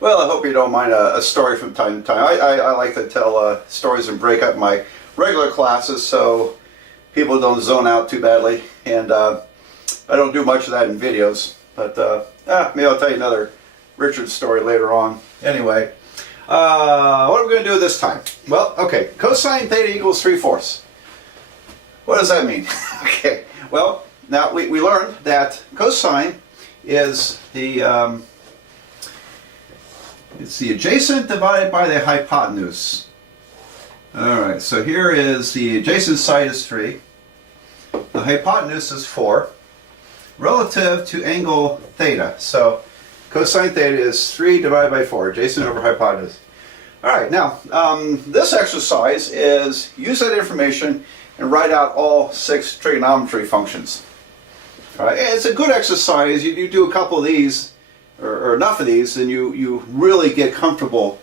Well, I hope you don't mind a story from time to time. I like to tell stories and break up my regular classes so people don't zone out too badly. And I don't do much of that in videos. But maybe I'll tell you another Richard story later on. Anyway, what are we going to do this time? Well, okay, cosine theta equals 3/4. What does that mean? Okay, well, now we learned that cosine is the it's the adjacent divided by the hypotenuse. Alright, so here is the adjacent side is 3. The hypotenuse is 4. Relative to angle theta. So cosine theta is 3 divided by 4, adjacent over hypotenuse. Alright, now this exercise is use that information and write out all 6 trigonometry functions. Alright, it's a good exercise. You do a couple of these or enough of these, and you really get comfortable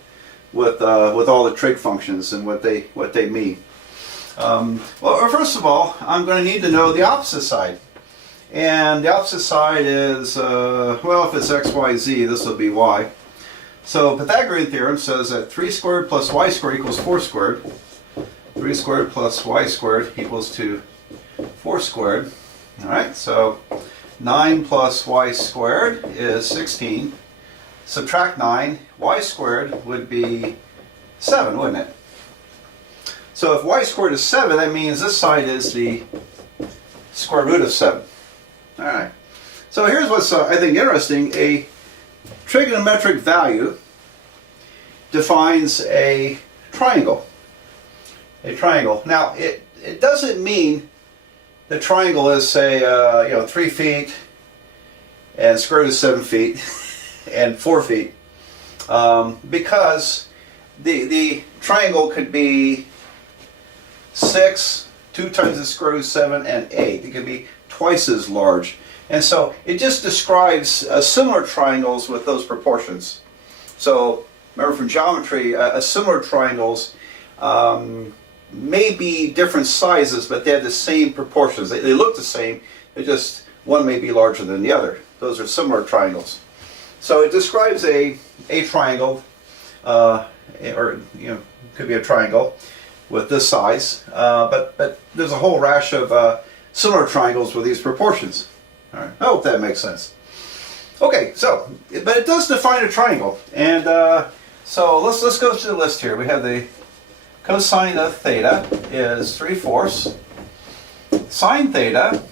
with all the trig functions and what they mean. Well, first of all, I'm going to need to know the opposite side, and the opposite side is well, if it's x, y, z, this will be y. So Pythagorean Theorem says that 3 squared plus y squared equals 4 squared. 3 squared plus y squared equals to 4 squared. All right, so 9 plus y squared is 16. Subtract 9, y squared would be 7, wouldn't it? So if y squared is 7, that means this side is the square root of 7. Alright, so here's what's I think interesting. A trigonometric value defines a triangle. A triangle. Now, it doesn't mean the triangle is, say, 3 feet and square root of 7 feet and 4 feet, because the triangle could be 6, 2 times the square root of 7, and 8. It could be twice as large. And so it just describes similar triangles with those proportions. So remember from geometry, similar triangles may be different sizes, but they have the same proportions. They look the same, they just, one may be larger than the other. Those are similar triangles. So it describes a triangle, or could be a triangle with this size, but there's a whole rash of similar triangles with these proportions. All right, I hope that makes sense. Okay, so, but it does define a triangle, and so let's go through the list here. We have the cosine of theta is 3/4. Sine theta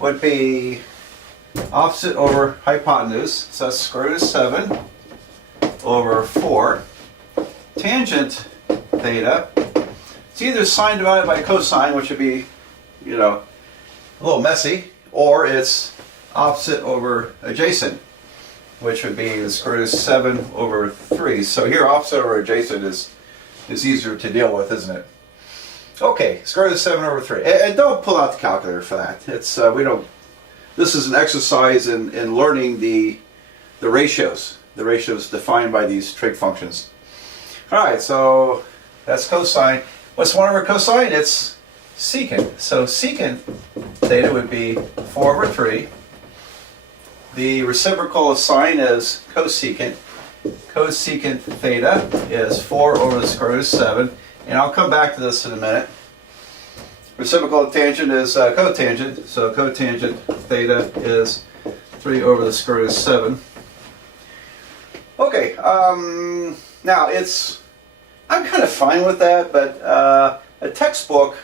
would be opposite over hypotenuse, so that's square root of 7 over 4. Tangent theta, it's either sine divided by cosine, which would be, a little messy, or it's opposite over adjacent, which would be the square root of 7 over 3. So here opposite over adjacent is easier to deal with, isn't it? Okay, square root of 7 over 3. And don't pull out the calculator for that. It's this is an exercise in learning the ratios. The ratios defined by these trig functions. Alright, so that's cosine. What's 1 over cosine? It's secant. So secant theta would be 4 over 3. The reciprocal of sine is cosecant. Cosecant theta is 4 over the square root of 7. And I'll come back to this in a minute. Reciprocal of tangent is cotangent. So cotangent theta is 3 over the square root of 7. Okay, now I'm kind of fine with that, but a textbooks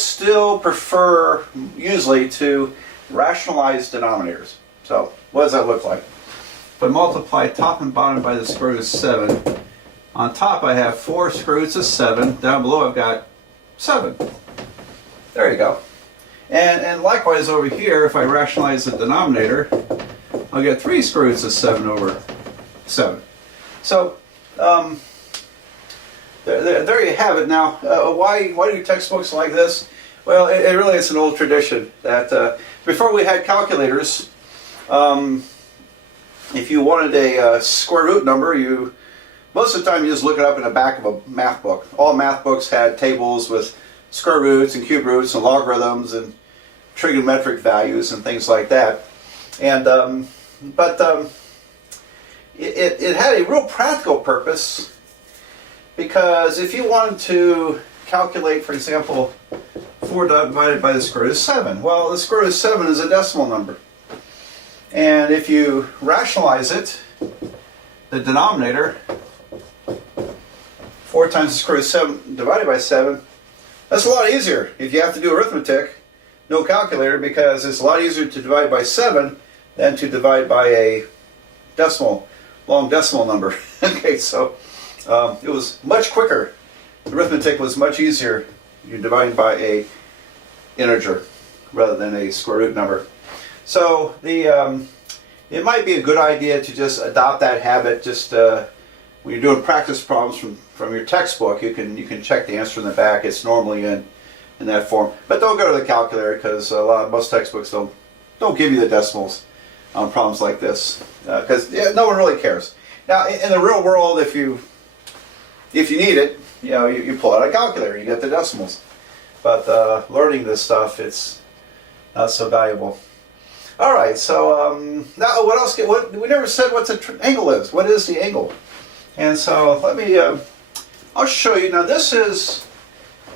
still prefer usually to rationalize denominators. So what does that look like? If I multiply top and bottom by the square root of 7, on top I have 4 square roots of 7, down below I've got 7. There you go. And likewise over here, if I rationalize the denominator, I'll get 3 square roots of 7 over 7. So there you have it. Now, why do textbooks like this? Well, it really is an old tradition that before we had calculators, if you wanted a square root number, most of the time you just look it up in the back of a math book. All math books had tables with square roots and cube roots and logarithms and trigonometric values and things like that. And it had a real practical purpose, because if you wanted to calculate, for example, 4 divided by the square root of 7, well, the square root of 7 is a decimal number. And if you rationalize it, the denominator, 4 times the square root of 7 divided by 7, that's a lot easier. If you have to do arithmetic, no calculator, because it's a lot easier to divide by 7 than to divide by a decimal, long decimal number. Okay, so it was much quicker. Arithmetic was much easier. You're dividing by a integer rather than a square root number. So it might be a good idea to just adopt that habit. Just when you're doing practice problems from your textbook, you can check the answer in the back. It's normally in that form. But don't go to the calculator, because most textbooks don't give you the decimals on problems like this, because no one really cares. Now in the real world, if you need it, you pull out a calculator, you get the decimals. But learning this stuff, it's not so valuable. All right, so now what else? We never said what the angle is. What is the angle? And so let me. I'll show you. Now this is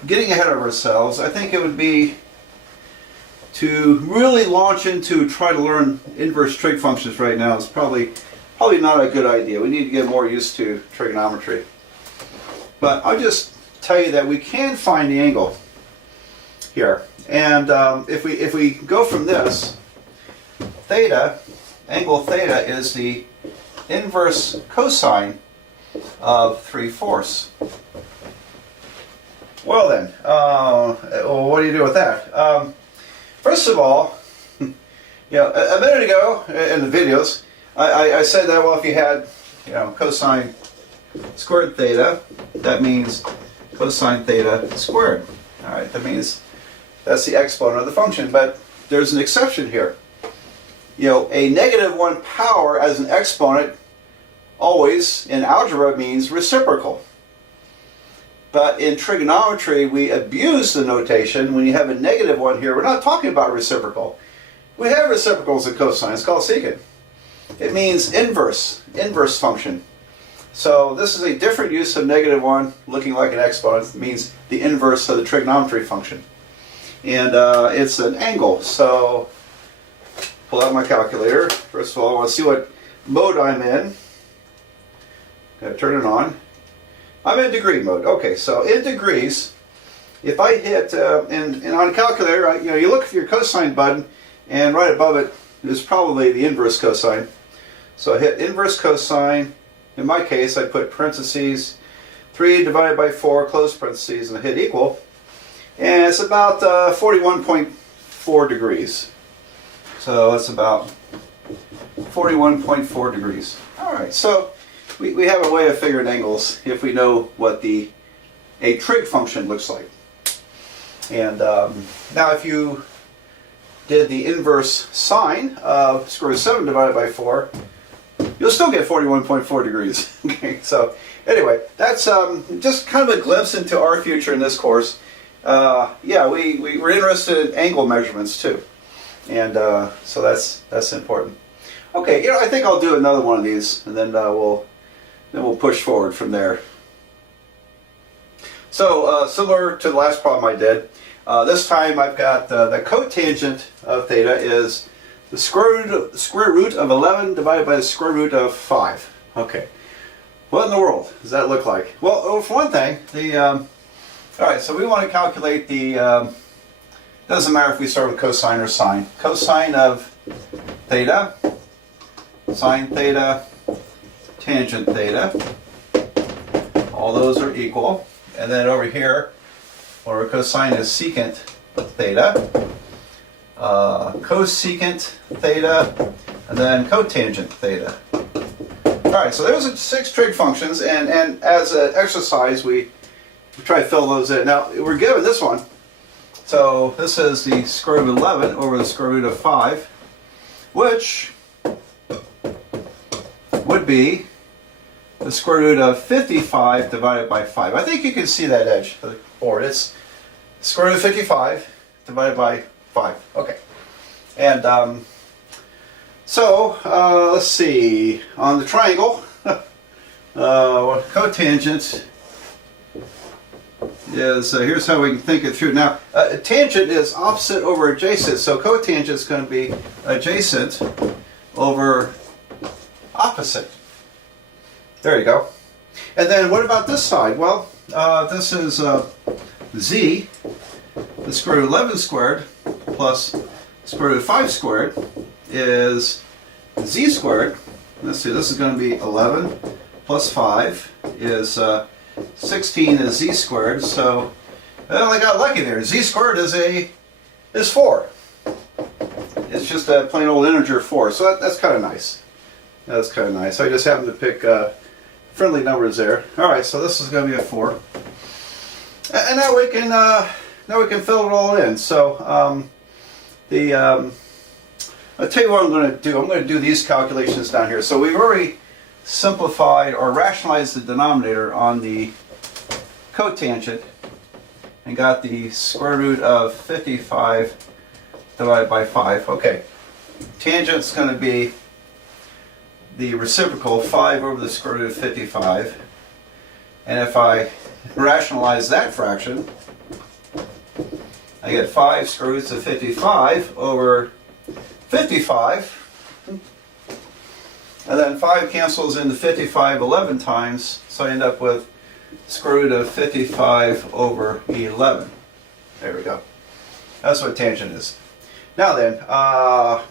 getting ahead of ourselves. I think it would be to really launch into try to learn inverse trig functions right now is probably not a good idea. We need to get more used to trigonometry. But I'll just tell you that we can find the angle here, and if we go from this, theta, angle theta is the inverse cosine of 3/4. Well then, what do you do with that? First of all, a minute ago in the videos, I said that, well, if you had cosine squared theta, that means cosine theta squared. All right, that means that's the exponent of the function. But there's an exception here. A -1 power as an exponent always in algebra means reciprocal. But in trigonometry, we abuse the notation. When you have a -1 here, we're not talking about reciprocal. We have reciprocals in cosine. It's called secant. It means inverse function. So this is a different use of -1 looking like an exponent. It means the inverse of the trigonometry function. And it's an angle. So pull out my calculator. First of all, I want to see what mode I'm in. Gotta turn it on. I'm in degree mode. Okay, so in degrees, if I hit, and on a calculator, you look for your cosine button, and right above it is probably the inverse cosine. So I hit inverse cosine. In my case, I put parentheses, 3 divided by 4, close parentheses, and I hit equal. And it's about 41.4 degrees. So it's about 41.4 degrees. All right, so we have a way of figuring angles if we know what a trig function looks like. And now if you did the inverse sine of square root of 7 divided by 4, you'll still get 41.4 degrees. Okay, so anyway, that's just kind of a glimpse into our future in this course. We're interested in angle measurements too, and so that's important. Okay, I think I'll do another one of these, and then we'll push forward from there. So similar to the last problem I did, this time I've got the cotangent of theta is the square root of 11 divided by the square root of 5. Okay, what in the world does that look like? Well, for one thing, all right, so we want to calculate doesn't matter if we start with cosine or sine. Cosine of theta, sine theta, tangent theta. All those are equal. And then over here, where cosine is secant theta, cosecant theta, and then cotangent theta. All right, so there's 6 trig functions, and as an exercise, we try to fill those in. Now, we're given this one. So this is the square root of 11 over the square root of 5, which would be the square root of 55 divided by 5. I think you can see that edge of the board. It's square root of 55 divided by 5. Okay. And So let's see, on the triangle, cotangent is, here's how we can think it through. Now, tangent is opposite over adjacent, so cotangent is going to be adjacent over opposite. There you go. And then what about this side? Well, this is z, the square root of 11 squared plus square root of 5 squared is z squared. Let's see, this is going to be 11 plus 5 is 16 is z squared. So, well, I got lucky there. Z squared is 4. It's just a plain old integer 4. So that's kind of nice. That's kind of nice. I just happened to pick friendly numbers there. All right, so this is going to be a 4, and now we can fill it all in. So I'll tell you what I'm going to do. I'm going to do these calculations down here. So we've already simplified or rationalized the denominator on the cotangent and got the square root of 55 divided by 5. Okay, tangent's going to be the reciprocal 5 over the square root of 55, and if I rationalize that fraction, I get 5 square roots of 55 over 55, and then 5 cancels into 55 11 times, so I end up with square root of 55 over 11. There we go. That's what tangent is. Now then,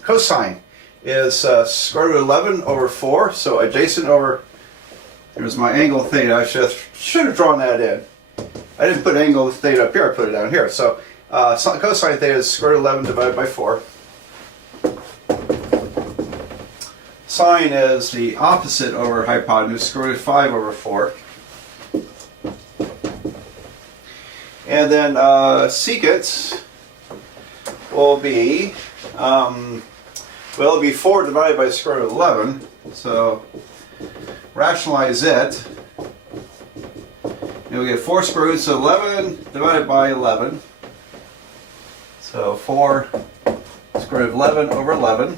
cosine is square root of 11 over 4, so adjacent over, here's my angle theta. I should have drawn that in. I didn't put angle theta up here, I put it down here. So cosine theta is square root of 11 divided by 4. Sine is the opposite over hypotenuse, square root of 5 over 4. And then secant will be, well, it'll be 4 divided by square root of 11. So rationalize it. And we get 4 square roots of 11 divided by 11. So 4 square root of 11 over 11.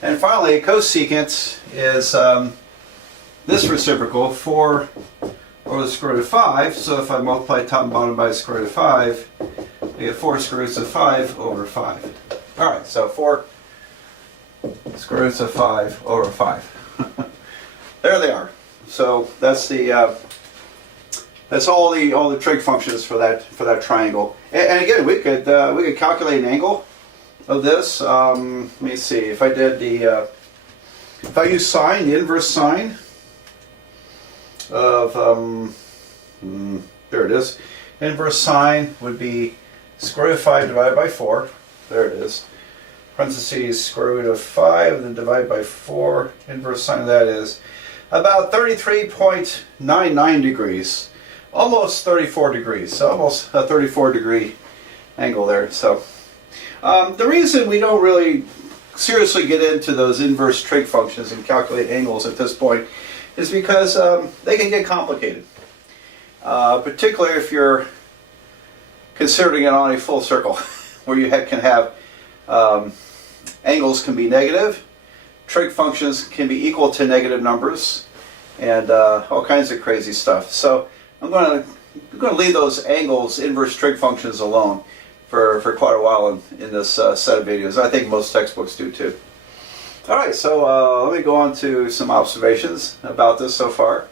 And finally, cosecant is this reciprocal, 4 over the square root of 5. So if I multiply top and bottom by the square root of 5, I get 4 square roots of 5 over 5. All right, so 4 square roots of 5 over 5. There they are. So that's the that's all the trig functions for that triangle. And again, we could calculate an angle of this. Let me see. If I did if I use sine, the inverse sine of there it is. Inverse sine would be square root of 5 divided by 4. There it is. Parentheses square root of 5 and then divide by 4. Inverse sine of that is about 33.99 degrees. Almost 34 degrees. So almost a 34 degree angle there. So the reason we don't really seriously get into those inverse trig functions and calculate angles at this point is because they can get complicated. Particularly if you're considering it on a full circle, where you can have angles can be negative, trig functions can be equal to negative numbers, and all kinds of crazy stuff. So I'm going to leave those angles, inverse trig functions alone for quite a while in this set of videos. I think most textbooks do too. Alright, so let me go on to some observations about this so far.